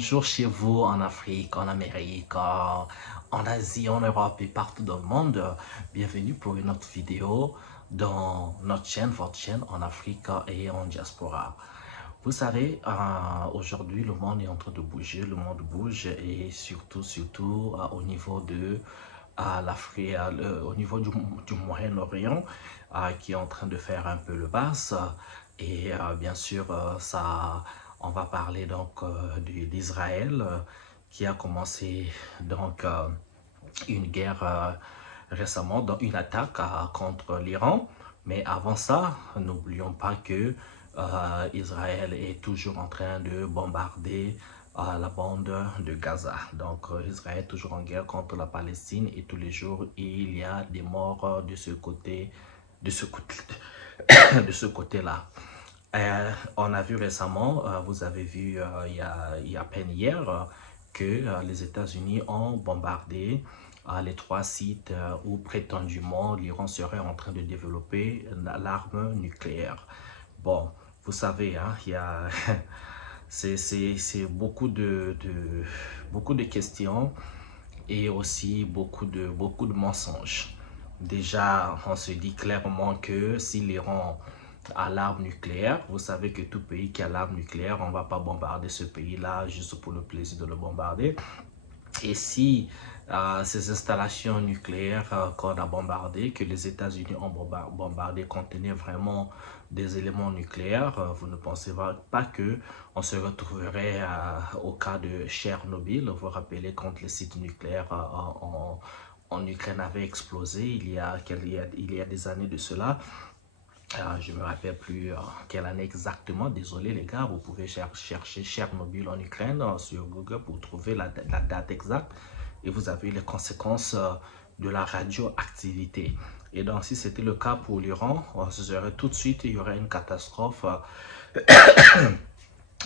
bonjour chez vous en Afrique, en Amérique, en Asie, en Europe et partout dans le monde. Bienvenue pour une autre vidéo dans notre chaîne, votre chaîne en Afrique et en diaspora. Vous savez, aujourd'hui le monde est en train de bouger, le monde bouge et surtout au niveau de l'Afrique, au niveau du Moyen-Orient qui est en train de faire un peu le buzz. Et bien sûr, on va parler donc d'Israël qui a commencé donc une guerre récemment, dans une attaque contre l'Iran. Mais avant ça, n'oublions pas que Israël est toujours en train de bombarder la bande de Gaza. Donc Israël est toujours en guerre contre la Palestine et tous les jours il y a des morts de ce côté, de ce côté-là. On a vu récemment, vous avez vu il y a à peine hier, que les États-Unis ont bombardé les 3 sites où prétendument l'Iran serait en train de développer l'arme nucléaire. Bon, vous savez, hein, il y a c'est beaucoup de questions et aussi beaucoup de mensonges. Déjà, on se dit clairement que si l'Iran a l'arme nucléaire, vous savez que tout pays qui a l'arme nucléaire, on ne va pas bombarder ce pays-là juste pour le plaisir de le bombarder. Et si ces installations nucléaires qu'on a bombardées, que les États-Unis ont bombardées, contenaient vraiment des éléments nucléaires, vous ne pensez pas que on se retrouverait au cas de Tchernobyl. Vous vous rappelez quand le site nucléaire en Ukraine avait explosé il y a des années de cela. Je ne me rappelle plus quelle année exactement, désolé les gars, vous pouvez chercher Tchernobyl en Ukraine sur Google pour trouver la date exacte et vous avez les conséquences de la radioactivité. Et donc si c'était le cas pour l'Iran, tout de suite il y aurait une catastrophe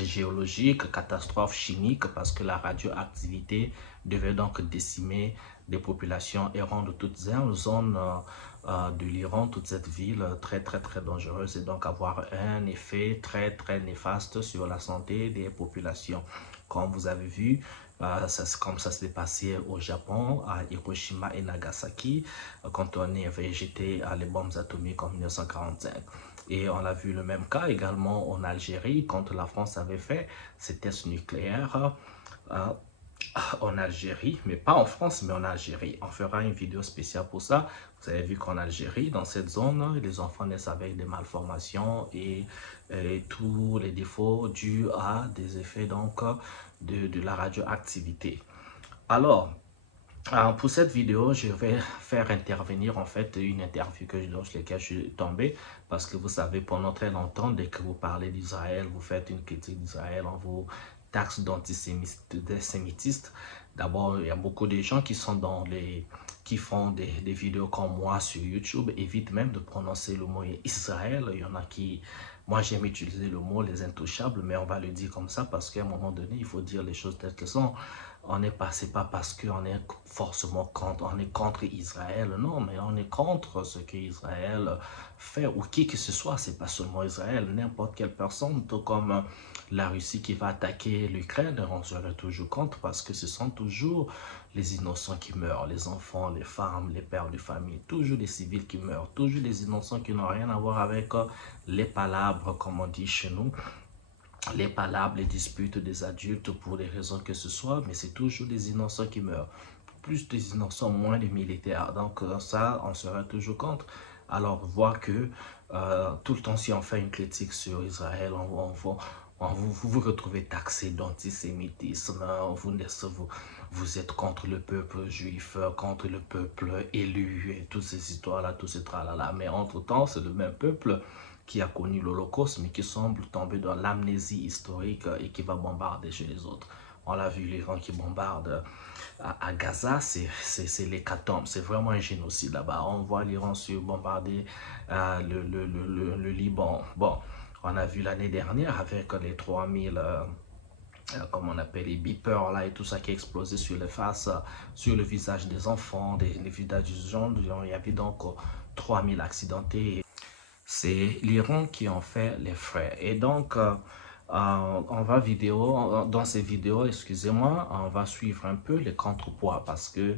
géologique, catastrophe chimique parce que la radioactivité devait donc décimer des populations et rendre toutes ces zones de l'Iran, toute cette ville très dangereuse et donc avoir un effet très néfaste sur la santé des populations. Comme vous avez vu, comme ça s'est passé au Japon, à Hiroshima et Nagasaki, quand on avait jeté les bombes atomiques en 1945. Et on a vu le même cas également en Algérie, quand la France avait fait ses tests nucléaires en Algérie, mais pas en France, mais en Algérie. On fera une vidéo spéciale pour ça. Vous avez vu qu'en Algérie, dans cette zone, les enfants naissent avec des malformations et tous les défauts dus à des effets donc de la radioactivité. Alors, pour cette vidéo, je vais faire intervenir en fait une interview dans laquelle je suis tombé parce que vous savez, pendant très longtemps, dès que vous parlez d'Israël, vous faites une critique d'Israël, on vous taxe d'antisémitisme. D'abord, il y a beaucoup de gens qui sont qui font des vidéos comme moi sur YouTube, évitent même de prononcer le mot Israël. Il y en a qui, moi j'aime utiliser le mot les intouchables, mais on va le dire comme ça parce qu'à un moment donné, il faut dire les choses telles qu'elles sont. C'est pas parce qu'on est forcément contre, on est contre Israël, non, mais on est contre ce qu'Israël fait ou qui que ce soit, c'est pas seulement Israël, n'importe quelle personne, tout comme la Russie qui va attaquer l'Ukraine, on serait toujours contre parce que ce sont toujours les innocents qui meurent, les enfants, les femmes, les pères de famille, toujours les civils qui meurent, toujours les innocents qui n'ont rien à voir avec les palabres, comme on dit chez nous. Les palabres, les disputes des adultes pour des raisons que ce soit, mais c'est toujours des innocents qui meurent. Plus des innocents, moins des militaires. Donc ça, on sera toujours contre. Alors, voir que tout le temps, si on fait une critique sur Israël, vous vous retrouvez taxé d'antisémitisme. Vous êtes contre le peuple juif, contre le peuple élu, et toutes ces histoires-là, tout ce tralala. Mais entre-temps, c'est le même peuple qui a connu l'Holocauste, mais qui semble tomber dans l'amnésie historique et qui va bombarder chez les autres. On l'a vu, l'Iran qui bombarde à Gaza, c'est l'hécatombe, c'est vraiment un génocide là-bas. On voit l'Iran bombarder le Liban. Bon, on a vu l'année dernière avec les 3000... comme on appelle les beepers là et tout ça qui a explosé sur les faces, sur le visage des enfants, les visages des gens. Il y avait donc 3000 accidentés. C'est l'Iran qui en fait les frais. Et donc, dans ces vidéos, excusez-moi, on va suivre un peu les contrepoids parce que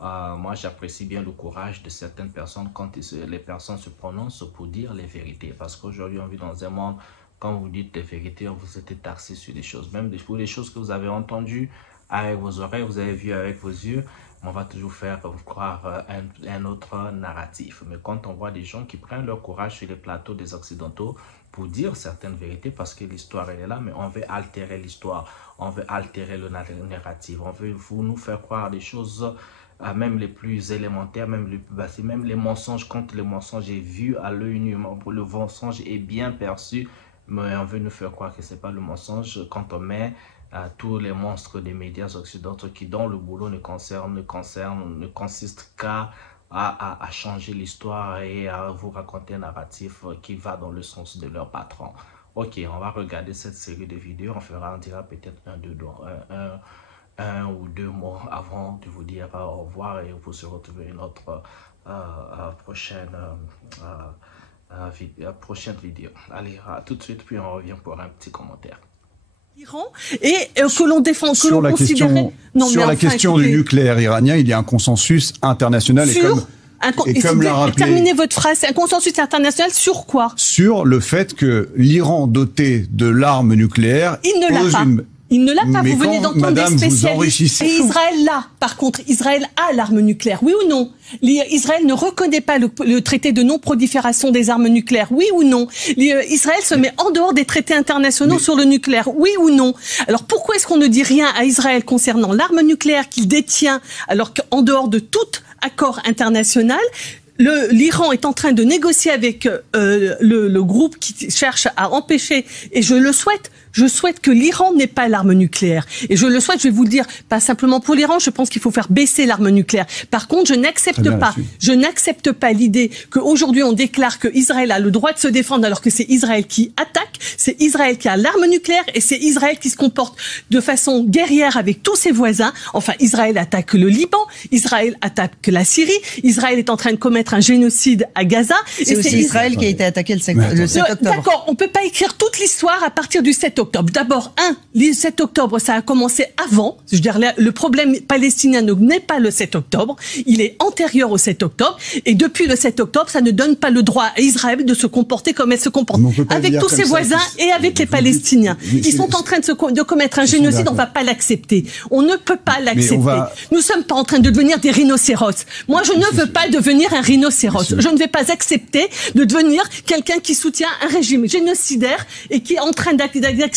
moi, j'apprécie bien le courage de certaines personnes quand les personnes se prononcent pour dire les vérités. Parce qu'aujourd'hui, on vit dans un monde, quand vous dites des vérités, vous êtes taxé sur des choses. Même pour les choses que vous avez entendues avec vos oreilles, vous avez vu avec vos yeux, on va toujours faire croire un autre narratif. Mais quand on voit des gens qui prennent leur courage sur les plateaux des Occidentaux pour dire certaines vérités, parce que l'histoire elle est là, mais on veut altérer l'histoire, on veut altérer le narratif, on veut nous faire croire des choses même les plus élémentaires, même les plus basiques, même les mensonges, quand le mensonge est vu à l'œil nu, le mensonge est bien perçu, mais on veut nous faire croire que ce n'est pas le mensonge quand on met tous les monstres des médias occidentaux qui, dont le boulot ne consiste qu'à changer l'histoire et à vous raconter un narratif qui va dans le sens de leur patron. Ok, on va regarder cette série de vidéos, on dira peut-être un ou deux mots avant de vous dire au revoir et vous se retrouver une autre prochaine vidéo. Allez, tout de suite, puis on revient pour un petit commentaire. Iran et que l'on défend, que l'on considérait... Sur la question du nucléaire iranien, il y a un consensus international et comme l'a rappelé... Terminez votre phrase, un consensus international sur quoi? Sur le fait que l'Iran doté de l'arme nucléaire... Il ne l'a pas. Il ne l'a pas, vous venez d'entendre des spécialistes. Et Israël l'a, par contre, Israël a l'arme nucléaire, oui ou non? Israël ne reconnaît pas le traité de non-prolifération des armes nucléaires, oui ou non? Israël se met en dehors des traités internationaux sur le nucléaire, oui ou non? Alors pourquoi est-ce qu'on ne dit rien à Israël concernant l'arme nucléaire qu'il détient, alors qu'en dehors de tout accord international, l'Iran est en train de négocier avec le groupe qui cherche à empêcher, et je souhaite que l'Iran n'ait pas l'arme nucléaire. Et je le souhaite, je vais vous le dire, pas simplement pour l'Iran, je pense qu'il faut faire baisser l'arme nucléaire. Par contre, je n'accepte pas l'idée qu'aujourd'hui on déclare que Israël a le droit de se défendre alors que c'est Israël qui attaque, c'est Israël qui a l'arme nucléaire et c'est Israël qui se comporte de façon guerrière avec tous ses voisins. Enfin, Israël attaque le Liban, Israël attaque la Syrie, Israël est en train de commettre un génocide à Gaza. C'est aussi Israël qui a été attaqué le 7 octobre. D'accord, on peut pas écrire toute l'histoire à partir du 7 octobre. D'abord, le 7 octobre, ça a commencé avant. Je veux dire, le problème palestinien n'est pas le 7 octobre. Il est antérieur au 7 octobre. Et depuis le 7 octobre, ça ne donne pas le droit à Israël de se comporter comme elle se comporte. Avec tous ses voisins et avec les Palestiniens. Ils sont en train de commettre un génocide, on ne va pas l'accepter. On ne peut pas l'accepter. Nous ne sommes pas en train de devenir des rhinocéros. Moi, je ne veux pas devenir un rhinocéros. Je ne vais pas accepter de devenir quelqu'un qui soutient un régime génocidaire et qui est en train d'accepter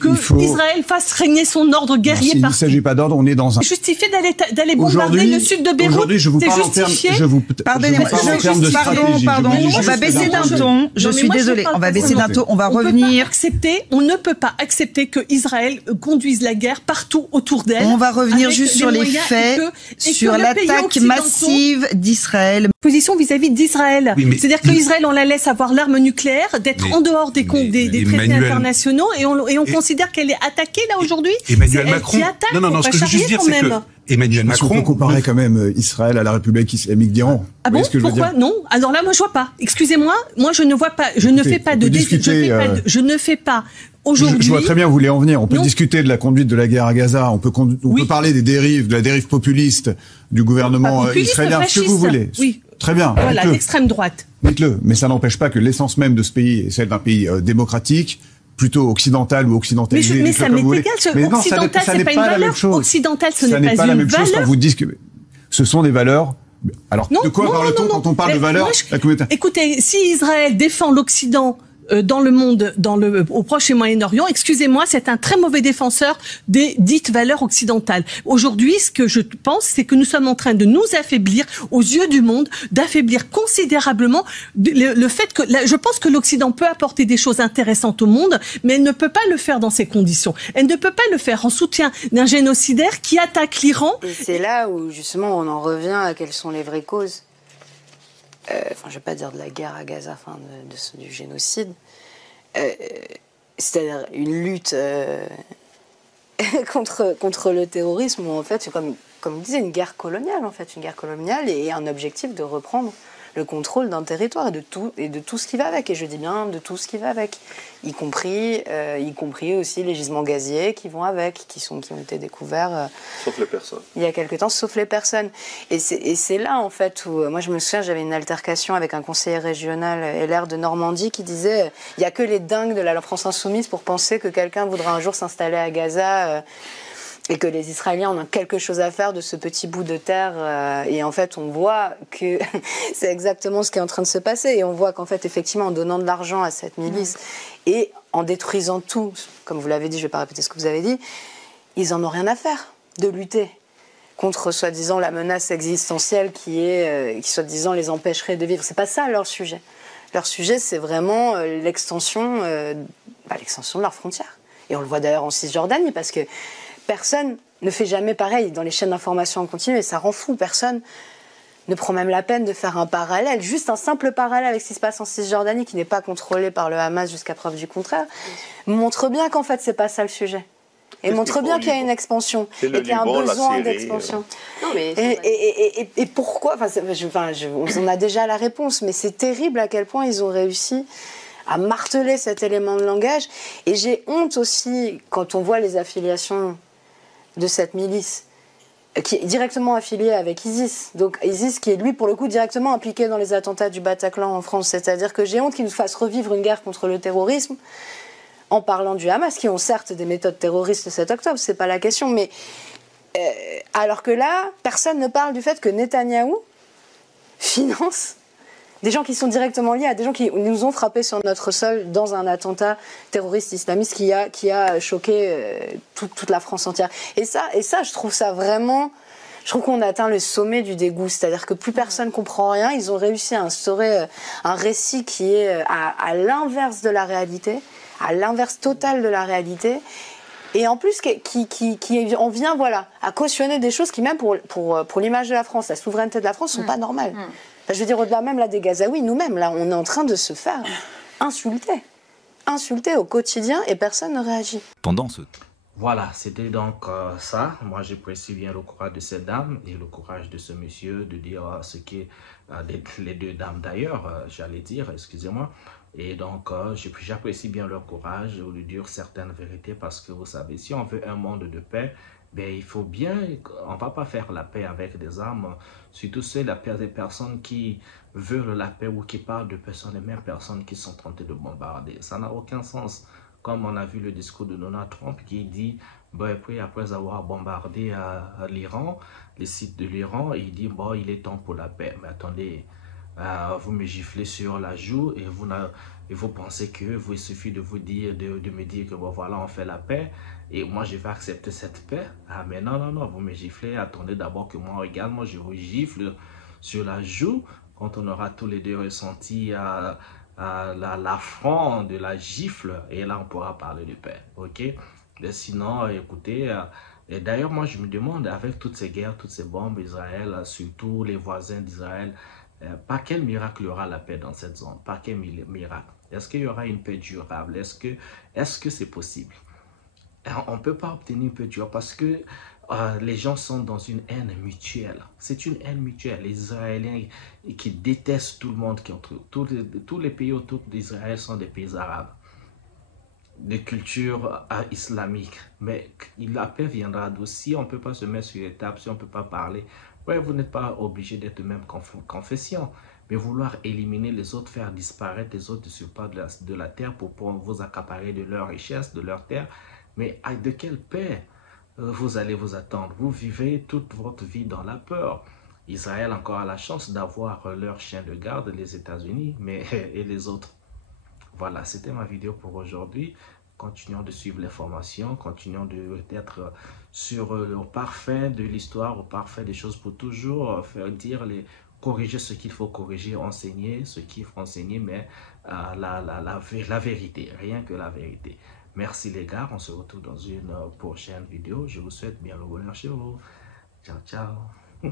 que Israël fasse régner son ordre guerrier partout. Il ne s'agit pas d'ordre, on est dans un... Justifié d'aller bombarder le sud de Beyrouth. Aujourd'hui, je vous parle en termes... Pardonnez-moi, pardon, on va baisser d'un ton. Je suis désolée, on va baisser d'un ton, on va revenir... On ne peut pas accepter que Israël conduise la guerre partout autour d'elle. On va revenir juste sur les faits, sur l'attaque massive d'Israël. Position vis-à-vis d'Israël. C'est-à-dire que Israël, on la laisse avoir l'arme nucléaire, d'être en dehors des traités internationaux, et on considère qu'elle est attaquée là aujourd'hui. Emmanuel Macron. Non, ce que je veux juste dire, c'est que Emmanuel Macron. On peut comparer quand même Israël à la République islamique d'Iran. Ah bon? Pourquoi? Non. Alors là, moi, je vois pas. Excusez-moi, moi, je ne vois pas. Je ne fais pas de je ne fais pas. Aujourd'hui. Je vois très bien où vous voulez en venir. On peut discuter de la conduite de la guerre à Gaza. On peut parler des dérives, de la dérive populiste du gouvernement israélien, ce que vous voulez. Oui. Très bien. Voilà, l'extrême droite. Dites-le. Mais ça n'empêche pas que l'essence même de ce pays est celle d'un pays démocratique, plutôt occidental ou occidentalisé. Mais ça m'est égal. Occidental, c'est pas une valeur. Occidental, ce n'est pas une valeur. Quand vous dites que ce sont des valeurs. Alors, de quoi parle-t-on quand on parle de valeurs? Écoutez, si Israël défend l'Occident dans le monde, au Proche et Moyen-Orient, excusez-moi, c'est un très mauvais défenseur des dites valeurs occidentales. Aujourd'hui, ce que je pense, c'est que nous sommes en train de nous affaiblir aux yeux du monde, d'affaiblir considérablement le fait que, je pense que l'Occident peut apporter des choses intéressantes au monde, mais elle ne peut pas le faire dans ces conditions. Elle ne peut pas le faire en soutien d'un génocidaire qui attaque l'Iran. Et c'est là où, justement, on en revient à quelles sont les vraies causes. Enfin, je vais pas dire de la guerre à Gaza, enfin du génocide, c'est-à-dire une lutte contre le terrorisme, où en fait c'est comme disait une guerre coloniale, en fait, une guerre coloniale et un objectif de reprendre le contrôle d'un territoire et de tout ce qui va avec. Et je dis bien de tout ce qui va avec, y compris aussi les gisements gaziers qui vont avec, qui ont été découverts. Sauf les personnes. Il y a quelque temps, sauf les personnes. Et c'est là, en fait, où moi je me souviens, j'avais une altercation avec un conseiller régional LR de Normandie qui disait il n'y a que les dingues de la France insoumise pour penser que quelqu'un voudra un jour s'installer à Gaza. Et que les Israéliens en ont quelque chose à faire de ce petit bout de terre. Et en fait, on voit que c'est exactement ce qui est en train de se passer. Et on voit qu'en fait, effectivement, en donnant de l'argent à cette milice et en détruisant tout, comme vous l'avez dit, je ne vais pas répéter ce que vous avez dit, ils n'en ont rien à faire de lutter contre, soi-disant, la menace existentielle qui soi-disant, les empêcherait de vivre. Ce n'est pas ça leur sujet. Leur sujet, c'est vraiment l'extension de leurs frontières. Et on le voit d'ailleurs en Cisjordanie, parce que personne ne fait jamais pareil dans les chaînes d'information en continu, et ça rend fou. Personne ne prend même la peine de faire un parallèle, juste un simple parallèle avec ce qui se passe en Cisjordanie, qui n'est pas contrôlé par le Hamas jusqu'à preuve du contraire, montre bien qu'en fait, c'est pas ça le sujet. Et montre bien qu'il y a une expansion, et qu'il y a un besoin d'expansion. Et pourquoi, on a déjà la réponse, mais c'est terrible à quel point ils ont réussi à marteler cet élément de langage. Et j'ai honte aussi, quand on voit les affiliations de cette milice, qui est directement affiliée avec ISIS. Donc ISIS qui est, lui, pour le coup, directement impliqué dans les attentats du Bataclan en France. C'est-à-dire que j'ai honte qu'ils nous fassent revivre une guerre contre le terrorisme en parlant du Hamas, qui ont certes des méthodes terroristes le 7 octobre, c'est pas la question, mais alors que là, personne ne parle du fait que Netanyahou finance des gens qui sont directement liés à des gens qui nous ont frappés sur notre sol dans un attentat terroriste islamiste qui a choqué toute la France entière. Et ça, je trouve ça vraiment... Je trouve qu'on a atteint le sommet du dégoût. C'est-à-dire que plus personne ne comprend rien. Ils ont réussi à instaurer un récit qui est à l'inverse de la réalité, à l'inverse total de la réalité. Et en plus, qui en vient à cautionner des choses qui, même pour l'image de la France, la souveraineté de la France, ne sont pas normales. Je veux dire, au-delà même là, des Gazaouis, nous-mêmes, là, on est en train de se faire insulter au quotidien, et personne ne réagit. Voilà, c'était donc ça. Moi, j'apprécie bien le courage de cette dame et le courage de ce monsieur de dire ce qui les deux dames d'ailleurs, j'allais dire, excusez-moi. Et donc, j'apprécie bien leur courage de dire certaines vérités, parce que vous savez, si on veut un monde de paix, ben, il faut bien, on ne va pas faire la paix avec des armes, surtout des personnes qui veulent la paix ou qui parlent de personnes, les mêmes personnes qui sont tentées de bombarder. Ça n'a aucun sens. Comme on a vu le discours de Donald Trump qui dit, ben, après avoir bombardé l'Iran, les sites de l'Iran, il dit, bon, il est temps pour la paix. Mais attendez, vous me giflez sur la joue et vous pensez qu'il suffit de vous dire, de me dire que bon, voilà, on fait la paix et moi je vais accepter cette paix. Ah mais non, vous me giflez, attendez d'abord que moi également je vous gifle sur la joue quand on aura tous les deux ressenti l'affront de la gifle, et là on pourra parler de paix, ok? Mais sinon, écoutez, et d'ailleurs moi je me demande, avec toutes ces guerres, toutes ces bombes, Israël, surtout les voisins d'Israël, par quel miracle il y aura la paix dans cette zone? Par quel miracle? Est-ce qu'il y aura une paix durable? Est-ce que c'est possible? On ne peut pas obtenir une paix durable parce que les gens sont dans une haine mutuelle. C'est une haine mutuelle. Les Israéliens qui détestent tout le monde, tous les pays autour d'Israël sont des pays arabes, de culture islamique. Mais la paix viendra d'où? Si on ne peut pas se mettre sur les tables, si on ne peut pas parler, ouais, vous n'êtes pas obligé d'être de même confession, mais vouloir éliminer les autres, faire disparaître les autres sur pas de la terre pour vous accaparer de leur richesse, de leur terre, mais de quelle paix vous allez vous attendre? Vous vivez toute votre vie dans la peur. Israël encore a la chance d'avoir leur chien de garde, les États-Unis, mais et les autres. Voilà, c'était ma vidéo pour aujourd'hui. Continuons de suivre les formations, continuons d'être sur le parfait de l'histoire, au parfait des choses, pour toujours faire dire, corriger ce qu'il faut corriger, enseigner ce qu'il faut enseigner, mais la vérité, rien que la vérité. Merci les gars, on se retrouve dans une prochaine vidéo. Je vous souhaite bien le bonheur chez vous. Ciao, ciao.